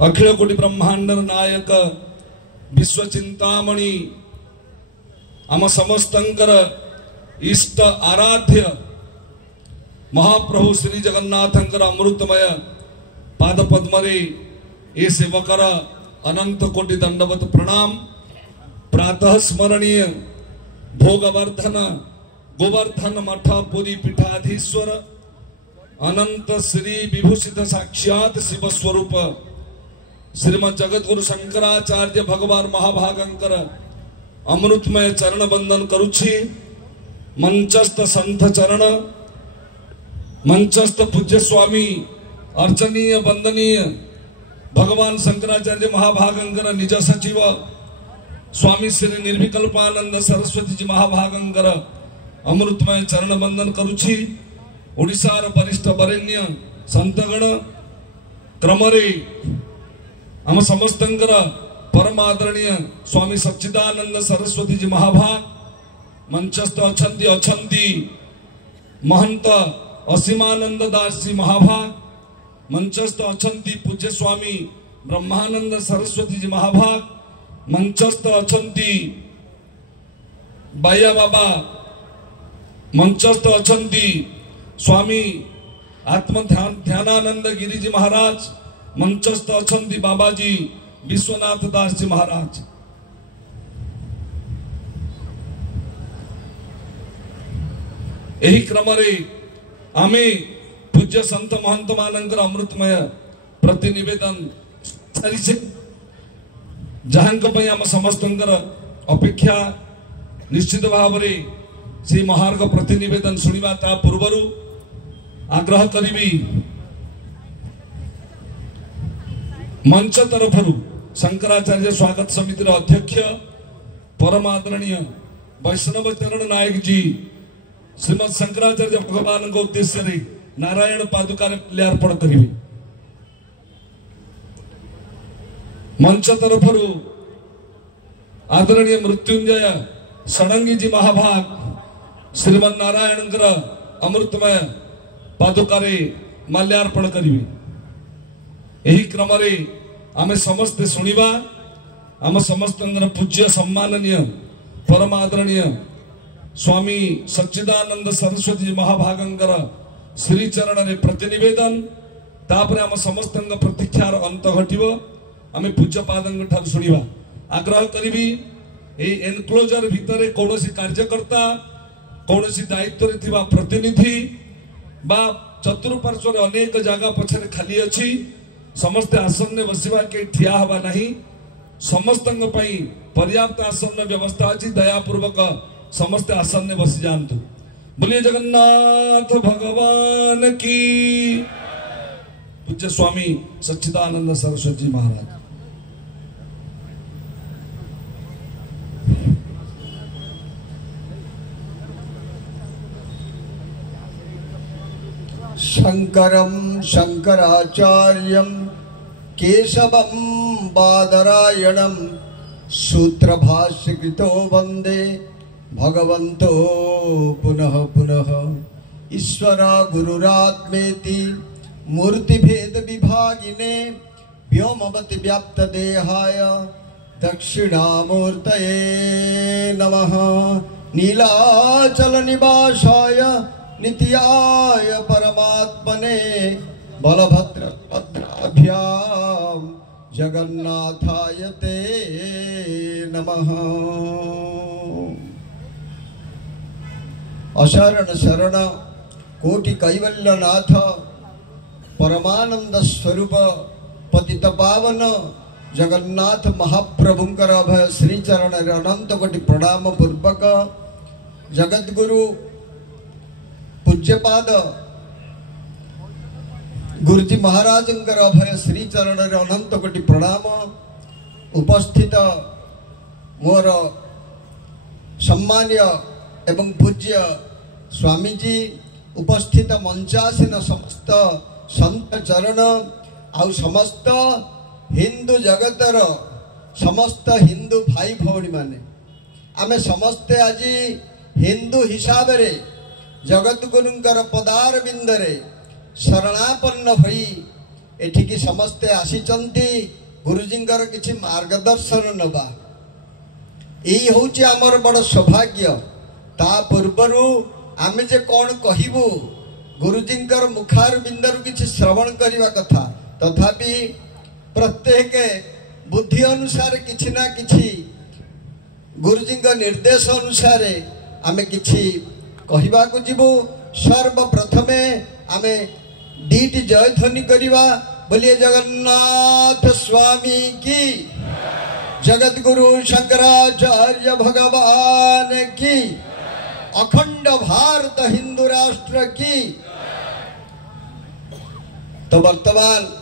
अखिल कोटि ब्रह्मांड नायक विश्व चिंतामणि आम समस्तंकर इष्ट आराध्य महाप्रभु श्री जगन्नाथंकर अमृतमय पाद पद्मरे ए सेवकर अनंत कोटि दंडवत प्रणाम। प्रातः स्मरणीय भोगवर्धन गोवर्धन मठ पुरी पीठाधीश्वर अनंत श्री विभूषित साक्षात शिव स्वरूप श्रीमद जगतगुरु शंकराचार्य भगवान महाभागंकर अमृतमय चरण बंदन करुछि। मंचस्थ संत चरण मंचस्थ पूज्य स्वामी अर्चनीय वंदनीय भगवान शंकराचार्य महाभागंकर निज सचिव स्वामी श्री निर्विकल्पानंद सरस्वती जी महाभागंकर अमृतमय चरण बंदन करुछि। ओडिशार वरिष्ठ वरेण्य संतगण क्रमरे आम समस्तंकर परम आदरणीय स्वामी सच्चिदानंद सरस्वती जी महाभाग मंचस्थ अछंती महंत असीमानंद दास जी महाभाग मंचस्थ अछंती पूज्य स्वामी ब्रह्मानंद सरस्वती जी महाभाग मंचस्थ अछंती बाया बाबा मंचस्थ अछंती स्वामी आत्म ध्यानानंद गिरी जी महाराज मंचस्थ अछंती बाबाजी विश्वनाथ दास जी महाराज। एही क्रमरे आमे पूज्य संत महंत मानकर अमृतमय प्रतिनिवेदन सारी जहां आम समस्तंकर अपेक्षा निश्चित भाव से महार्घ प्रतिनिवेदन शुणा ता पूर्वर आग्रह करी मंच तरफ शंकराचार्य स्वागत समिति अध्यक्ष परम आदरणीय वैष्णव चरण नायक जी श्रीमद शंकराचार्य भगवान उद्देश्य रे नारायण पादुका अर्पण करी। मंच तरफ आदरणीय मृत्युंजय षडंगी जी महाभाग श्रीमद नारायण अमृतमय पादुकारे माल्यार्पण करी। एही क्रमरे आमे समस्ते सुनिबा आम समस्त पूज्य सम्माननीय परम आदरणीय स्वामी सच्चिदानंद सरस्वती जी महाभागंकर श्री चरण रे प्रतिनिवेदन तापरे आम समस्त प्रतीक्षार अंत घटिव आमे पूज्य पादंग ठार सुनिबा आग्रह करी। ए एनक्लोजर भितर कौनसी कार्यकर्ता कौनसी दायित्व रे थिबा प्रतिनिधि बा चतुर्पार्श्व अनेक जगह पछरे खाली अछि समस्त आसन में बसवा के ठिया हवा नहीं समस्त पर्याप्त आसन व्यवस्था अच्छी दयापूर्वक समस्त आसन में बसी जातु। बोलिए जगन्नाथ भगवान की। पूज्य स्वामी सच्चिदानंद सरस्वती जी महाराज। शंकरं शंकराचार्यं केशवं बादरायणं सूत्रभाष्यकृतो वंदे भगवन्तो पुनः पुनः। ईश्वर गुरुरात्मेति मूर्तिभेद विभागिने व्योमवति व्याप्त देहाय दक्षिणामूर्तये नमः। नीलाचल निवासाय नित्याय परमात्मने बलभद्र भद्राभ्याम जगन्नाथाय ते नमः। अशरण शरण कोटि कैवल्यनाथ परमानंद स्वरूप पतित पावन जगन्नाथ महाप्रभुंकर अभय श्री चरण अनंत कोटि प्रणाम पूर्वक जगद्गुरु पूज्यपाद गुरुजी महाराज अभय श्री चरण अनंत कोटि प्रणाम। उपस्थित मोर सम्मान्य एवं पूज्य स्वामीजी उपस्थित मंचासीन समस्त संत चरण आउ समस्त हिंदू जगतर समस्त हिंदू भाई भौणी माने आमे समस्ते आज हिंदू हिसाब रे जगत गुरुंकर पदार बिंदरे शरणापन्न होई एठिकी समस्ते आसीचंती गुरुजींकर किछि मार्गदर्शन नबा यही होची आमर बड़ सौभाग्य। ता पूर्वरु आमे जे कौन कहिबु गुरुजींकर मुखार बिंदरु किछि श्रवण करिवा कथा तथापि प्रत्येक बुद्धि अनुसार किछि ना किछि गुरुजींकर निर्देश अनुसार आमे किछि कहिबा को जिबु। सर्वप्रथमे आमे दीटी जयध्वनि करिवा बोलिए जगन्नाथ स्वामी की, जगत गुरु शंकराचार्य भगवान की, अखंड भारत हिंदू राष्ट्र की। तो वर्तमान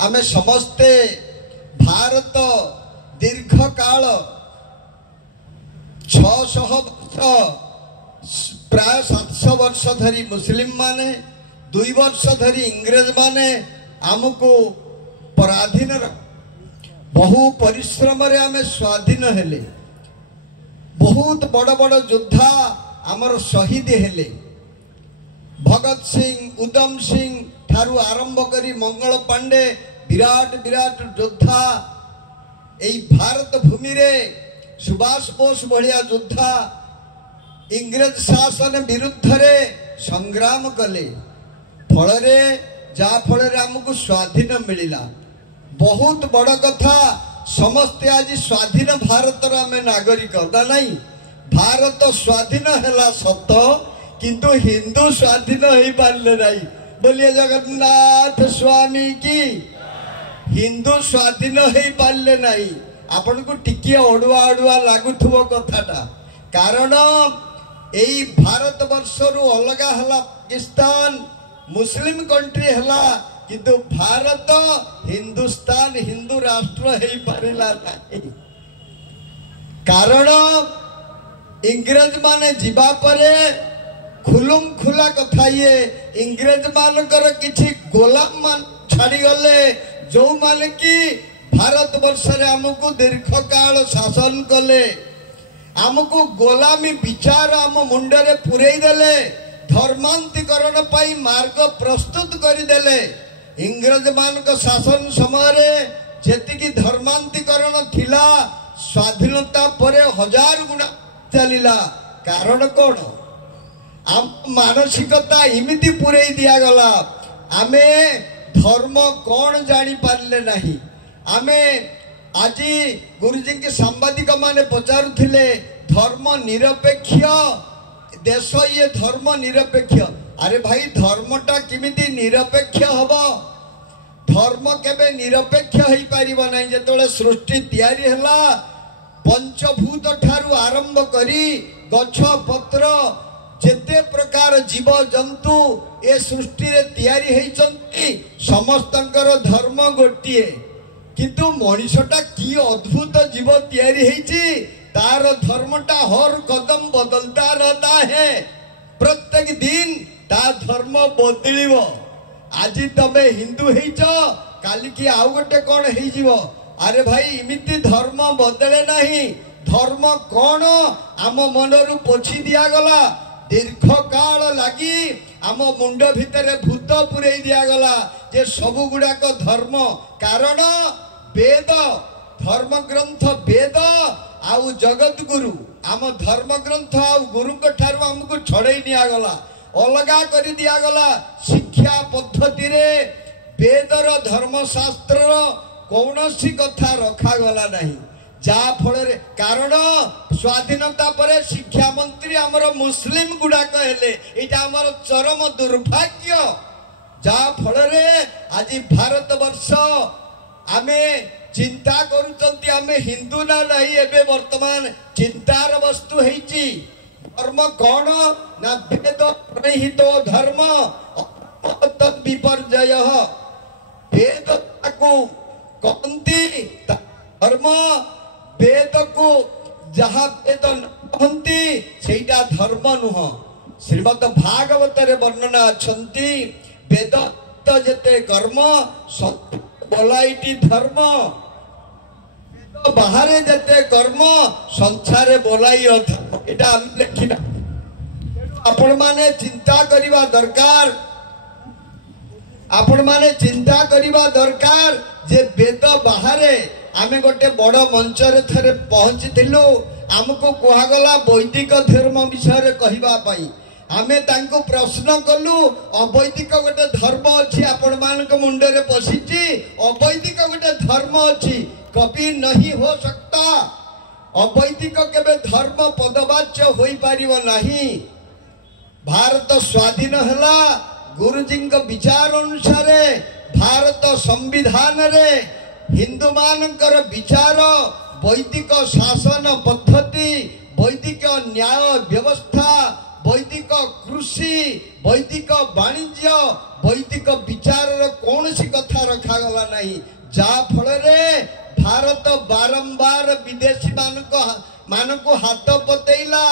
आमे समस्ते भारत दीर्घ काल 600 वर्ष प्राय 700 वर्ष धरी मुस्लिम माने 2 वर्ष धरी इंग्रेज माने आमको पराधीन बहु परिश्रम रे आमे स्वाधीन हेले। बहुत बड़ बड़ योद्धा आमर शहीद हेले। भगत सिंह उधम सिंह ठारू आरंभ करी मंगल पांडे विराट विराट योद्धा एई भारत भूमि रे सुभाष बोस भलिया योद्धा इंग्रेज शासन विरुद्ध रे संग्राम कले फल रे जा फल रे हमको स्वाधीन मिलिला। बहुत बड़ कथा समस्ते आज स्वाधीन भारत आम नागरिक ना नहीं। भारत स्वाधीन है सत किंतु हिंदू स्वाधीन हो पारे नहीं। बोलिए जगन्नाथ स्वामी की। हिंदू स्वाधीन हो पारे नहीं। आपण को टिके अड़ुआ अड़ुआ लगुव कथाटा कारण यही भारत वर्ष रु अलग है पाकिस्तान मुस्लिम कंट्री है किंतु भारत हिंदुस्तान हिंदू राष्ट्र हो पारिला नहीं। कारण इंग्रेज माने जीवा परे खुलुम खुला कथा ये इंग्रेज मानकर किछि गोलाम मान छाड़ी गले जो माने कि भारत वर्ष रे हमको दीर्घ काल शासन कले हमको गोलामी विचार आम मुंडरे पुरई देले धर्मांतरीकरण पाई मार्ग प्रस्तुत करदेले। इंग्रेज मान शासन समय जेतिकी धर्मांतरीकरण थिला स्वाधीनता परे 1000 गुणा चलिला। कारण कौन आम मानसिकता इमिति पुरई दिया गला आमे धर्म कौन जानी पारले नहीं। आमे आज गुरुजी के सांबादिक माने पचारुथिले धर्म निरपेक्ष देश ये धर्म निरपेक्ष। अरे भाई धर्मटा किमिति निरपेक्ष हबो? धर्म केबे निरपेक्ष हो पारिबो नहीं। जेतोले सृष्टि तैयारी हला पंचभूत ठारू आरंभ करी गछ पत्र जेते प्रकार जीव जंतु ए सृष्टि रे तैयारी होइचंती समस्तंकर धर्म गोटिए किंतु मनुष्यटा की अद्भुत जीव तैयारी होइची तार धर्मटा हर कदम बदलता रहता है। प्रत्येक दिन ता धर्म बदलिबो। आज तबे हिंदू होइच काली की आउ गोटे कौन हो। अरे भाई इमिति धर्म बदले नहीं। धर्म कौन आम मनरु पोछि दिया गला दीर्घ काल लगी आम मुंड भितर भूत पुरई दिया गला जे सबु गुड़ाक धर्म। कारण वेद धर्म ग्रंथ वेद आउ जगत गुरु आम धर्म ग्रंथ आउ गुरु ठारू हमको छड़ई निया गला अलगा कर दिया गला। शिक्षा पद्धति रे वेदर धर्मशास्त्र कौनसी कथा रखा गला नहीं। जा फल कारण स्वाधीनता परे शिक्षा मंत्री आमर मुस्लिम गुड़ाक हेले एटा आमर चरम दुर्भाग्य। जा फल आज भारत वर्ष आमे चिंता करूचंती आमे हिंदू ना नहीं। एबे वर्तमान चिंतार वस्तु हेची धर्म कौन ना वेद प्रणहित धर्म तद विपर्जय। वेद को कहती धर्म वेद को जहाँ वेद कहती सेटा धर्म नुह। श्रीमद भागवत रे वर्णना अच्छी वेद जेते कर्म बोलाइटी धर्म बाहरे जेते कर्म संसारे बोलाई धर्म। एटा हम लिखिना आपण माने चिंता करिवा दरकार। आपण माने चिंता करिबा दरकार जे वेद बाहरे आमे गोटे बड़ मंच रे थरे पहुंची थिलु हमको कुहागला वैदिक धर्म विषय कहवा पाई आमे तांको प्रश्न कलु अवैदिक गोटे धर्म अछि आपण मान को मुंडे रे पसिची अवैदिक गोटे धर्म अछि कभी नहीं हो सकता अवैदिक केबे धर्म पदवाच्य होई पारिबो नहीं भारत स्वाधीन हला गुरुजी विचार अनुसार भारत संविधान रे हिंदू मानकर विचार वैदिक शासन पद्धति वैदिक न्याय व्यवस्था वैदिक कृषि वैदिक वाणिज्य वैदिक विचार कौन सी कथा रखा गला नहीं जा फल रे भारत बारंबार विदेशी मानको हाथ पतेला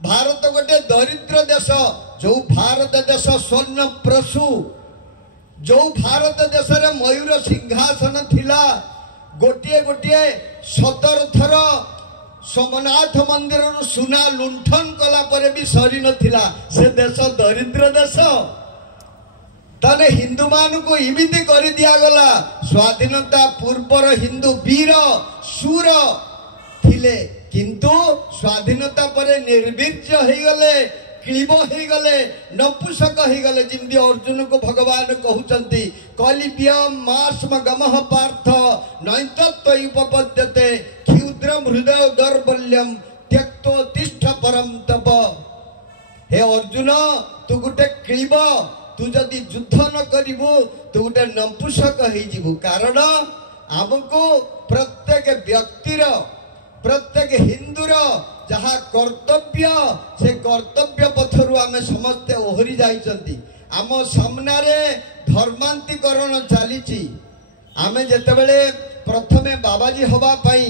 भारत गोटे दरिद्र देश जो भारत देश स्वर्ण प्रसु जो भारत देश रे मयूर सिंहासन थिला गोटे गोटे 17 थर सोमनाथ मंदिर सुना लुंठन कला परे भी सरी नथिला से देश दरिद्र देश तने हिंदू मान को इमिति कर दिया गला स्वाधीनता पूर्वर हिंदू वीर शूर थिले किंतु स्वाधीनता परे निर्वीर्य हो गले क्लीब हो गले नपुंसक हो गले जिंदी अर्जुन को भगवान कहउचंती कलिव्यम मास्म गमः पार्थ नैतत्वयुपपद्यते क्षुद्रम हृदय दौर्बल्यम त्यक्तो तिष्ठ परम तप हे अर्जुन तू गोटे क्लीब तू जदि युद्ध न करिबु तू गोटे नपुंसक हो जिवु कारण हमको प्रत्येक व्यक्तिर प्रत्येक हिंदूर जहाँ कर्तव्य से कर्तव्य पथरु आमे समस्ते ओहरी जाइछंती आम सामने धर्मांतीकरण चली आमे जेतेबेले प्रथमे बाबाजी हवा पाई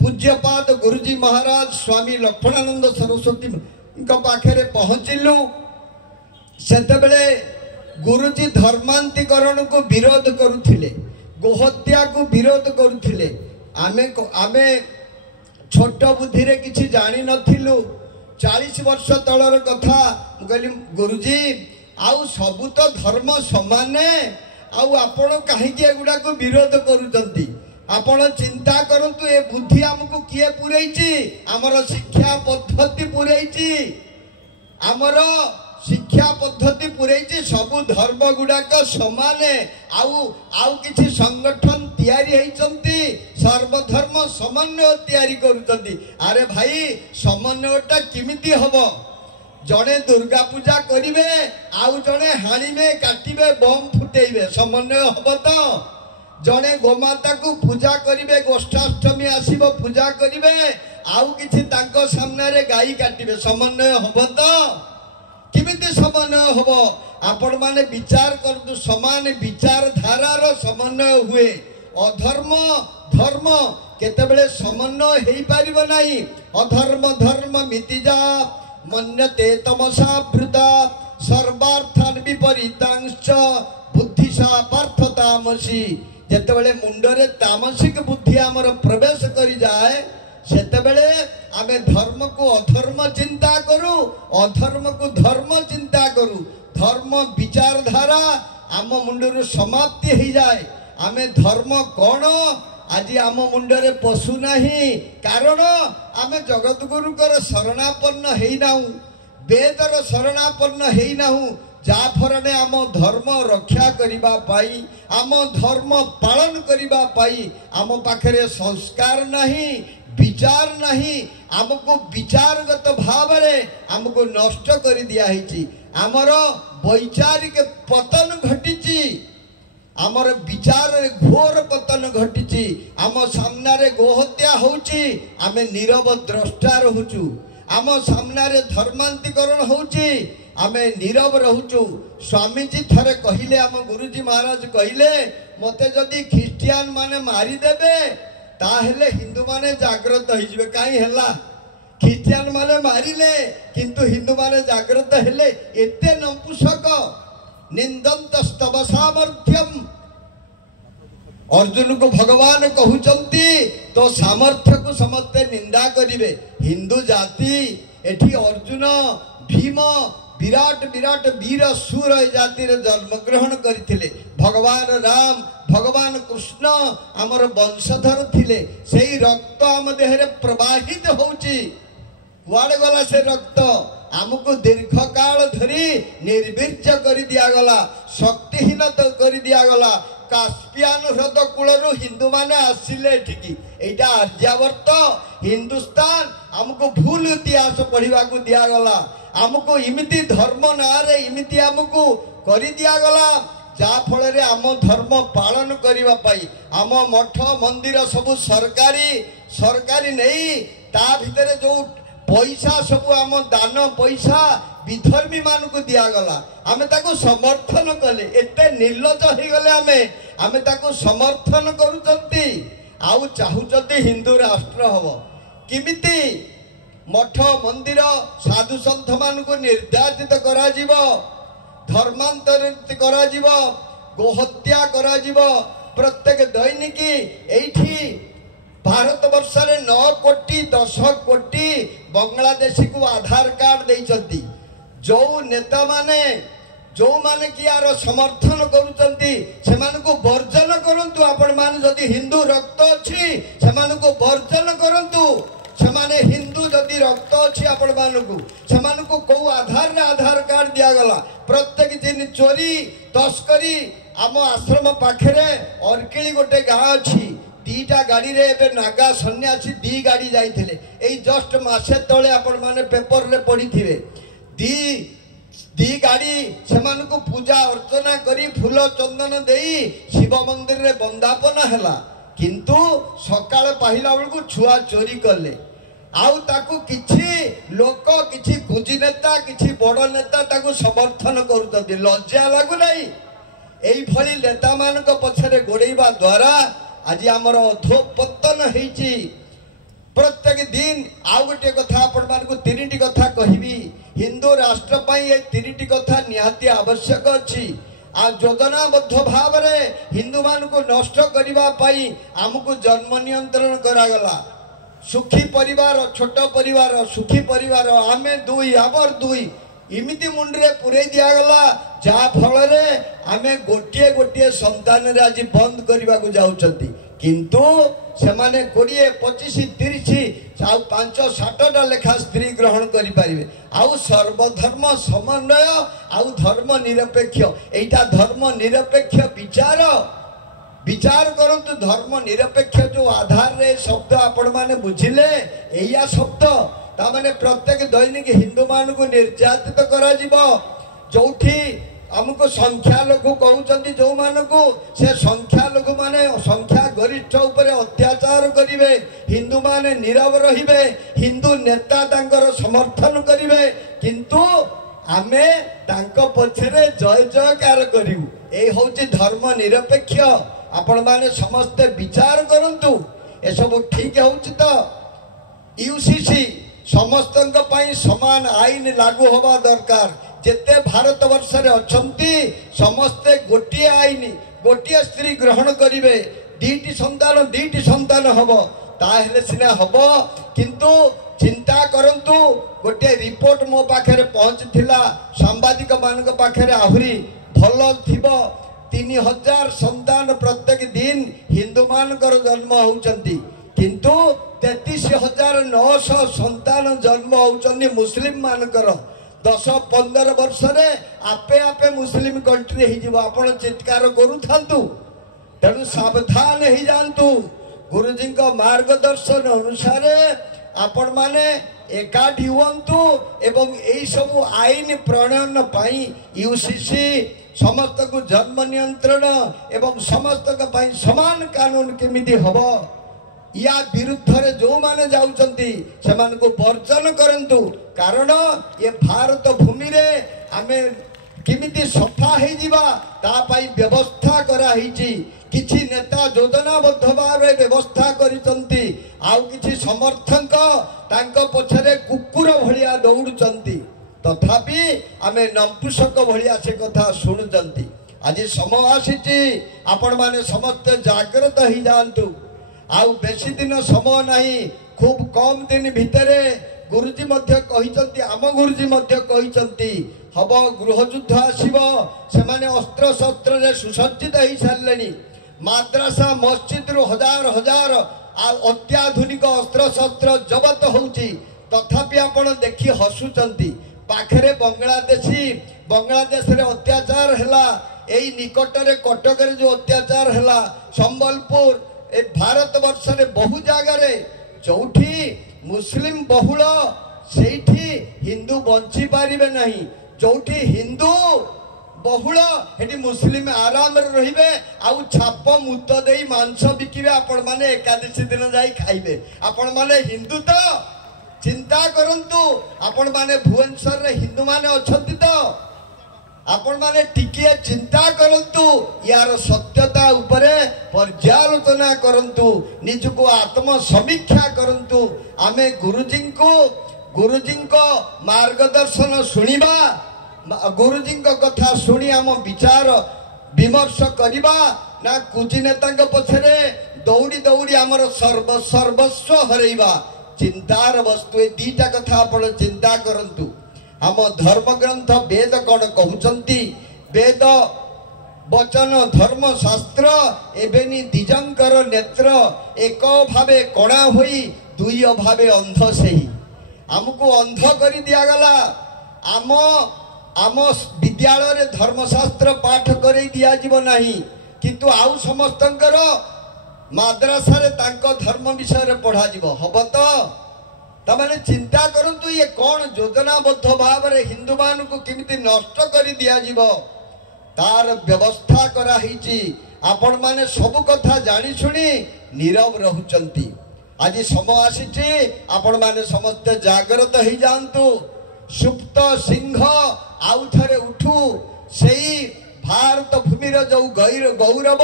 पूज्यपाद गुरुजी महाराज स्वामी लक्ष्मणानंद सरस्वती पाखे पहुँचलु सेतेबेले गुरुजी धर्मांतीकरण को विरोध करुथिले गोहत्या को विरोध करुथिले आमे छोट बुद्धि रे किछि जानी नथिलु 40 वर्ष तलर कथा कहली गुरुजी आउ सबु तो धर्म समान आउ आपण काहेकि एगुडा को विरोध करूचंती आपण चिंता करंतु ए बुद्धि हमको किए पुरैची हमर शिक्षा पद्धति पुरैची हमर शिक्षा पद्धति पुरैची सबु धर्म गुडाक समान आउ किछि संगठन तैयारी होइचंती सर्वधर्म समन्वय तैयारी करूचंती अरे भाई समन्वयटा किमिति हबो जड़े दुर्गा पूजा करिवे आउ जड़े हाणीबे काटिबे बम फुटेइबे समन्वय हबो तो जड़े गोमाता को पूजा करिवे गोष्ठाष्टमी आसीबो पूजा करिवे आउ किछि तांको सामने रे गाई काटिबे समन्वय हबो तो किमिति समन्वय हबो आपण माने विचार करतु समान विचार धारार समन्वय हुए अधर्म धर्म केतेबेले समन्वय हेई पारिबो नाही अधर्म धर्म मितिजा मन्यते तमसा वृता सर्वार्थान विपरीतांश्च बुद्धिसा पार्थतामसी जेतेबेले मुंडरे तामसिक बुद्धि हमर प्रवेश करि जाए सेतेबेले आमे धर्म को अधर्म चिंता करू अधर्म को धर्म चिंता करू धर्म विचारधारा आम मुंडर समाप्ति हो जाए आमे धर्म कौन आज आम मुंडरे पशु नहीं कारण आमे जगत गुरुकर शरणापन्न हेइनाहु वेदर शरणापन्न हेइनाहु जा फरने आम धर्म रक्षा करिबा पाई आम धर्म पालन करिबा पाई आम पाखरे संस्कार नहीं विचार नहीं हमको विचारगत भाव हमको नष्ट कर दिया आमर वैचारिक पतन घटी आमर विचार घोर पतन घटी आम सामने गोहत्या होची आमे नीरव द्रष्टा रहूचु आम सामने धर्मांतीकरण होची आमे नीरव रहूचु स्वामीजी थरे कहिले आम गुरुजी महाराज कहिले मते जदि ख्रिस्टियान माने मारी देबे ताहेले हिंदू माने जागृत होइजबे काई हैला ख्रिस्टियान माने मारिले किंतु हिंदू माने जागृत हेले एते नपुंसक निंदंत स्तव सामर्थ्यम अर्जुन को भगवान कहउचंती तो सामर्थ्य को समस्ते निंदा करिवे हिंदू जाति एठी अर्जुन भीम विराट विराट वीर सूर जाति जन्म ग्रहण करथिले। भगवान राम भगवान कृष्ण आमर वंशधर थिले। सेही रक्त आम देह प्रवाहित होउची। कुआड़े गला से रक्त? आमको दीर्घ काल धरी निर्वीर्य कर दिया गला, शक्तिहीन तो कर दिया गला। कास्पियान ह्रद कूलरू हिंदू माने आसिले एठिकी। एटा आर्यावर्त हिंदुस्तान आमको भूल इतिहास पढ़ा को दिया गला। आमको इमिति धर्म नारे इमिति आमको कर दिया गला, जा फल रे आम धर्म पालन करबा पाई आम मठ मंदिर सब सरकारी नहीं, ता भितरे जो पैसा सब आम दान पैसा विधर्मी मान को दिया गला। आमे ताको समर्थन कले, एते निर्लज हो गले। आमे ताको समर्थन करूचंती, आउ चाहुचंती हिंदू राष्ट्र हबो। किमिति मठ मंदिर साधु संत मान को निर्यातित करा जीवो, धर्मांतरित करा जीवो, गोहत्या करा जीवो। प्रत्येक दैनिकी एठी भारत वर्ष रे 9 कोटी 10 कोटी बांग्लादेशी को आधार कार्ड देइचंती। जो नेता माने जो माने कि यार समर्थन करूचंती सेमान को वर्जन करंतु। आपण मान जदि हिंदू रक्त अछि सेमान को वर्जन करंतु। सेमाने हिंदू जदि रक्त अछि आपण मान को सेमान को को आधार कार्ड दिया गला। प्रत्येक दिन चोरी तस्करी आम आश्रम पाखरे अर्किली गोटे गाँ अछि। 2टा गाड़ी रे एबे नागा सन्यासी 2 गाड़ी जाइथिले। एई जस्ट मासे तळे आपण माने पेपर रे पढी थिबे। दी गाड़ी सेमान को पूजा अर्चना करी फूल चंदन देई शिव मंदिर रे बंदापना हैला। किंतु सकाळ पाहिला बेलू छुआ चोरी कले। आउ ताकू किछि लोक किछि गुजी नेता किछि बड़ नेता ताकू समर्थन करूतନ୍ତି। लज्जा लागु नाही? एई भली नेता मानक पछरे गोड़ेबा द्वारा आज आमर अधोपतन होइछि। प्रत्येक दिन आउ गोटे कथा आपण मानकु 3टी कथा कहबी। हिंदू राष्ट्र पई ए 3टी कथा निहाती आवश्यक अछि। आ योजनाबद्ध भाव रे हिंदू मानकु नष्ट करिबा पई हमकु जन्म नियंत्रण करा गला। सुखी परिवार छोट परिवार सुखी परिवार आमे 2 आबर 2 इमिति मुंडरे पुरे दिया गला। जा फल रे आमे गोटिए गोटिए संतान रे आज बंद करबा को जाउचंती। किंतु सेमाने 20 25 30 आउ 5 60टा लेखा स्त्री ग्रहण करि परिबे। आउ सर्वधर्म समन्वय आउ धर्म निरपेक्ष। एटा धर्म निरपेक्ष विचार करंतु। धर्म निरपेक्ष जो आधार रे शब्द आपण माने बुझिले एया शब्द ता माने प्रत्येक दैनिक हिंदू मान को निर्यातित करा जीवो। जोठी हमको संख्या लोग कहउचंती जो मानको से संख्या लोग माने संख्या गरिष्ठ ऊपर अत्याचार करिवे। हिंदू माने नीरव रहिबे, हिंदू नेता तांकर समर्थन करिवे। किंतु आमे तांको पछरे जय जयकार करिवु। ए होची धर्म निरपेक्ष। आपण माने समस्त विचार करंतु ए सब ठीक होउची तो यूसीसी समस्तंक पई समान आईन लागू होबा दरकार। जेते भारत वर्ष रे अछंती समस्ते गोटिए आईन गोटिए स्त्री ग्रहण करिवे। 2टी संतान हबो ताहेले सिना हबो। किंतु चिंता करंतु गोटे रिपोर्ट मो पाखरे पहुंचथिला सांबादिक मानक पाखरे आहुरी भलो थिबो। 3000 संतान प्रत्येक दिन हिंदू मानकर जन्म होउचंती। किंतु 33,900 संतान जन्म होउचंती मुस्लिम मानकर। 10-15 वर्ष रे आपे आपे मुस्लिम कंट्री ही जीव। आपण चित्कार करू थांतु तेणु सावधान ही जानतु। गुरुजी को मार्गदर्शन अनुसार आपण माने एकाठी हुंतु एवं एई सब आईन प्रणयन पाई यूसीसी समस्त को जन्म नियंत्रण एवं समस्त का पाई समान कानून केमिति हबो या विरुद्ध रे जो माने जाउचंती समान को वर्जन करंतु। कारण ये भारत भूमि रे आमे किमिति सफा हे जीवा ता पाई व्यवस्था करा हिची। किछि नेता योजनाबद्ध भावे व्यवस्था करिसंती। आउ किछि समर्थक तांको पछरे कुकुर भलिया दौड़ुचंती। तथापि आमे नंपुसक भलिया से कथा सुनुचंती। आज समय आसीची आपण माने समस्त जागृत ही जानतु। आउ बेसी दिन समय नहीं, खूब कम दिन भितरे गुरुजी मध्य कहिसंती आम गुरुजी मध्य कहिसंती हब गृहयुद्ध आसीब से माने अस्त्र शस्त्र रे सुसज्जित हो सारे माद्रासा मस्जिद रु हजार हजार अत्याधुनिक अस्त्र शस्त्र जबत होउची तथापि आपण देखि हसुचंती पाखरे बांग्लादेश रे अत्याचार हैला एई निकट रे कटक रे जो अत्याचार हैला संबलपुर ए भारत वर्ष रे बहु जागा रे जोठी मुस्लिम बहुल सेठी हिंदू बंची पारिबे नहीं जोठी हिंदू बहुल हेटी मुस्लिम आराम रे रहिबे आउ छाप मुत देई मांस बिकिबे आपण माने एकादशी दिन जाई खाइबे आपण माने हिंदू तो चिंता करंतु आपण माने भुवनेश्वर रे हिंदू माने अछंती तो आपण माने टिकिए चिंता करंतु यार सत्यता उपरे पर्यालोचना करंतु निजको आत्म समीक्षा करंतु आमे गुरुजी को मार्गदर्शन सुनिबा गुरुजी कथा सुनी आम विचार विमर्श करिबा ना कुजिनेता पछरे दौड़ी दौड़ी आमर सर्वस्व हरैबा चिंतार वस्तु ए दीटा कथा आपण चिंता करंतु आम धर्म ग्रंथ वेद कौन कहउचंती वेद वचन धर्म शास्त्र एबेनी दिजंकर नेत्र एक भावे कणा होई दुई भावे अंध सेही हमको अंध करी दिया गला आम विद्यालय रे धर्मशास्त्र पाठ करी दिया जीव नहीं किंतु आउ समस्तंकर माद्रासा रे तांको धर्म विषय रे पढ़ा जीव हब तो तमाने चिंता करंतु ये कौन योजनाबद्ध भाव रे हिंदू मान को किमिति नष्ट करी दिया जीव तार व्यवस्था करा हिची आपण माने सब कथा जानी सुनी नीरव रहुचंती आज समय आसीची आपण माने समस्त जागृत हो जांतु सुप्त सिंह आउ थरे उठू सेई भारत भूमिर जो गौरव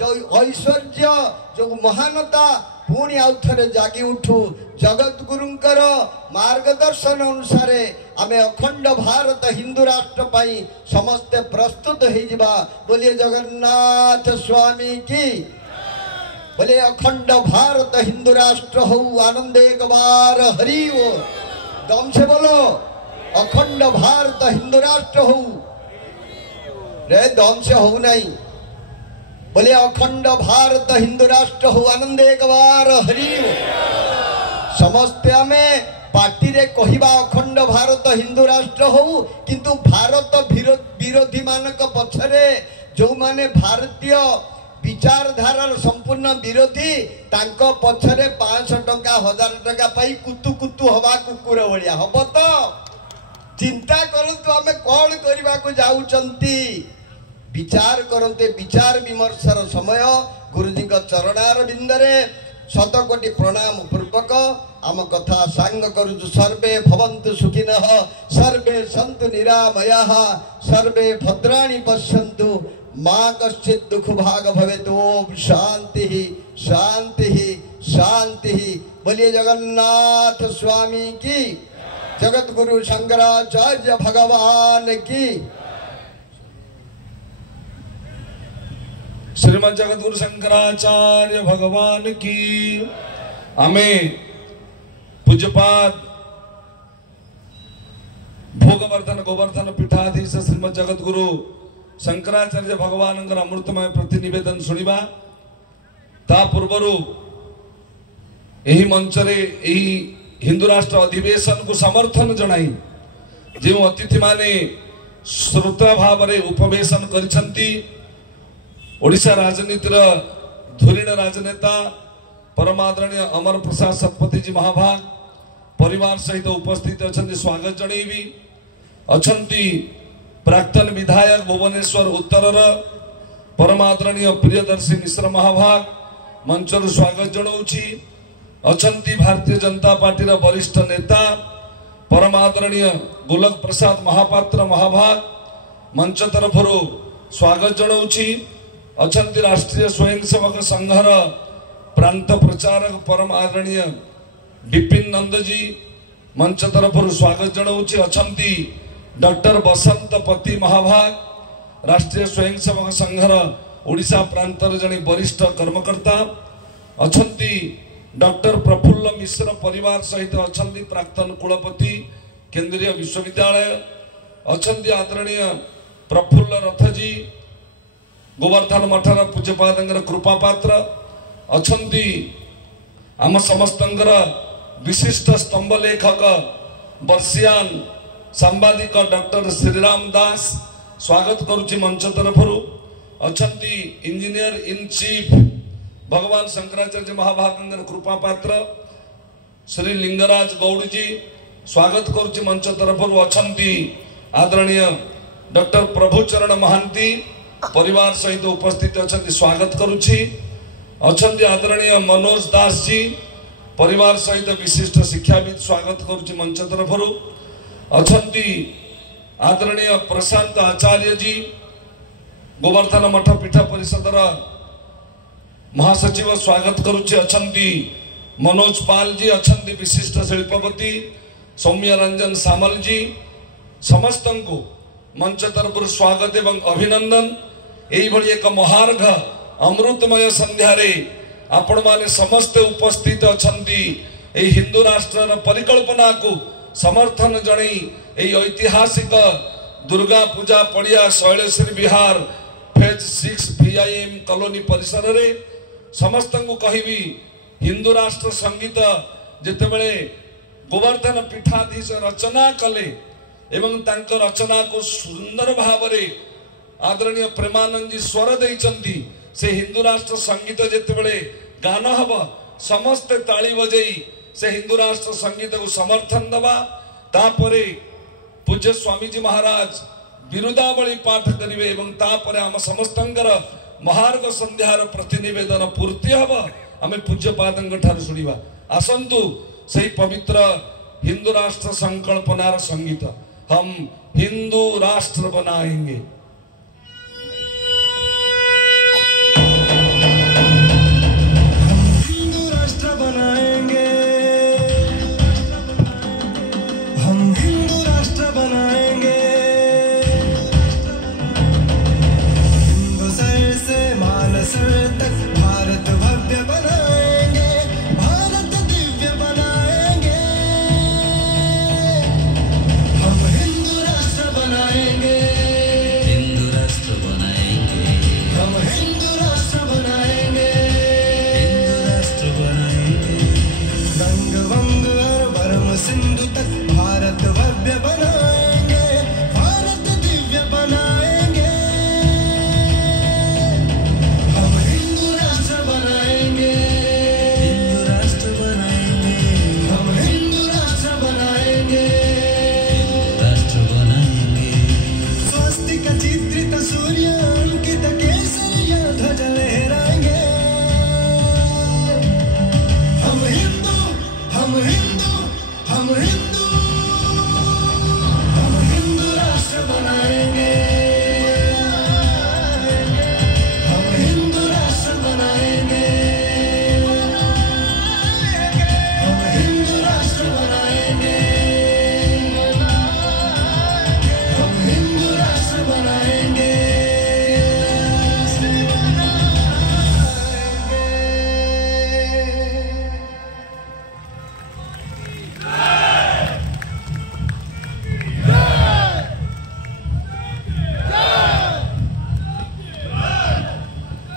जो ऐश्वर्य जो महानता पुणी आउ थरे जागी उठू जगत गुरुंकर मार्गदर्शन अनुसार आमे अखंड भारत हिंदू राष्ट्र पाई समस्ते प्रस्तुत हो जिबा बोलिए जगन्नाथ स्वामी की बोले अखंड भारत हिंदू राष्ट्र हो आनंद एक बार हरि ओ दम से बोलो अखंड भारत हिंदू राष्ट्र हो रे दम से हो नहीं बोले अखंड भारत हिंदू राष्ट्र हो आनंद एक बार हरि समस्ते में पार्टी रे कहिबा अखंड भारत हिंदू राष्ट्र हो किंतु भारत विरोधी मानक पछरे जो माने भारतीय विचारधारार संपूर्ण विरोधी तांको पछरे 500 टंका 1000 टंका पाई कुतु कुतु हवा कुकुर भलिया हब तो चिंता करंतु आमे कोन करबा को जाउचंती विचार करते विचार विमर्शर समय गुरुजी चरणार बिंदरे शतकोटि प्रणाम पूर्वक आम कथा सांग करुचु सर्वे भवन्तु सुखिनः सर्वे सन्तु निरामयाः सर्वे भद्राणि पश्यन्तु मां कश्चित् दुख भाग भवेतु ओम शांति शांति शांति बोलिए जगन्नाथ स्वामी की जगत गुरु शंकराचार्य भगवान की श्रीमद जगत गुरु शंकराचार्य भगवान की हमें पूज्यपाद भोगवर्धन गोवर्धन पीठाधीश श्रीमद जगत गुरु शंकराचार्य भगवान अमृतमय प्रतिनिवेदन शुणा ता पूर्वरु यही मंचरे यही हिंदू राष्ट्र अधिवेशन को समर्थन जनाई जो अतिथि माने श्रोता भाव में उपवेशन करिसंती ओडिशा राजनीतिर धुरीण राजनेता परमादरणीय अमर प्रसाद शतपथी जी महाभाग परिवार सहित उपस्थित अच्छा स्वागत जनईबी अच्छा प्राक्तन विधायक भुवनेश्वर उत्तर परमादरणीय प्रियदर्शी मिश्र महाभाग मंचर स्वागत जनाऊँगी अच्छा भारतीय जनता पार्टी वरिष्ठ नेता परमादरणीय गोलक प्रसाद महापात्र महाभाग मंच तरफ स्वागत जनाऊँगी अच्छा राष्ट्रीय स्वयंसेवक संघर प्रांत प्रचारक परम आदरणीय विपिन नंद जी मंच तरफ स्वागत जनाऊँगी अच्छा डॉक्टर बसंत पति महाभाग राष्ट्रीय स्वयंसेवक संघर ओडिशा प्रांतर जड़े वरिष्ठ कर्मकर्ता अच्छा डॉक्टर प्रफुल्ल मिश्र परिवार सहित अच्छा प्राक्तन कुलपति केंद्रीय विश्वविद्यालय अच्छा आदरणीय प्रफुल्ल रथजी गोवर्धन मठर पूज्यपाद कृपा पात्र अच्छा आम समस्त विशिष्ट स्तंभ लेखक वर्षियान सांबादिक डॉक्टर श्रीराम दास स्वागत करुच्ची मंच तरफ अच्छा इंजीनियर इन चीफ भगवान शंकराचार्य महाभाग कृपा पात्र श्री लिंगराज गौड़ जी स्वागत करुच्ची मंच तरफ अच्छा आदरणीय डॉक्टर प्रभुचरण महांती परिवार सहित उपस्थित अच्छा स्वागत करुच्ची अच्छा आदरणीय मनोज दास जी परिवार सहित विशिष्ट शिक्षाविद स्वागत करुच्ची मंच तरफ अच्छा आदरणीय प्रशांत आचार्य जी गोवर्धन मठ पीठ परिषदर महासचिव स्वागत करुच्ची अच्छा मनोज पाल जी अच्छा विशिष्ट शिल्पपति सौम्य रंजन सामल जी समस्त को मंच तरफ स्वागत एवं अभिनंदन यही एक महार्घ अमृतमय संध्यारे आपण माने समस्ते उपस्थित अच्छा हिंदू राष्ट्र परिकल्पना को समर्थन जणई एई ऐतिहासिक दुर्गा पूजा पड़िया शैलेश्वरी विहार फेज 6 VIM कॉलोनी परिसर रे समस्त को कहबी हिंदू राष्ट्र संगीत जेतेबेले गोवर्धन पीठाधीश रचना कले एवं तांक रचना को सुंदर भाव रे आदरणीय प्रेमानंद जी स्वर देइचंती से हिंदू राष्ट्र संगीत जेतेबेले गान हब समस्त ताली बजई से हिंदू राष्ट्र संगीत को समर्थन दबा तापरे पूज्य स्वामी जी महाराज बिरुदावली पाठ करिवे एवं तापरे आम समस्तंकर महार्घ संध्यार प्रतिनिवेदन पूर्ति हब आमे पूज्य पादंग ठार सुनिबा आसंतु सही पवित्र हिंदू राष्ट्र संकल्पनार संगीत हम हिंदू राष्ट्र बनाएंगे।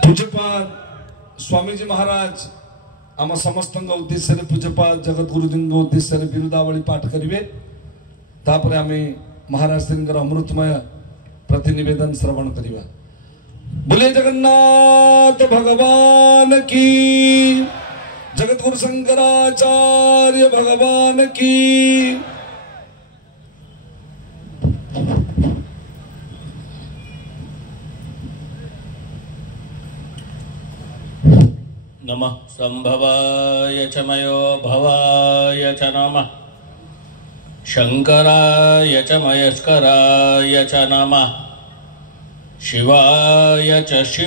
पूज्यपाद स्वामी जी महाराज आम समस्त उद्देश्य पूज्यपाद जगत गुरुजी उद्देश्य बिरुदावली पाठ करेंगे तापर आम महाराज अमृतमय प्रतिनिवेदन श्रवण करवा। बोले जगन्नाथ भगवान की, जगत गुरु शंकराचार्य भगवान की। नमः संभवाय च मयो भवाय च नमः, शंकराय च मयस्कराय च नमः, शिवाय च शिव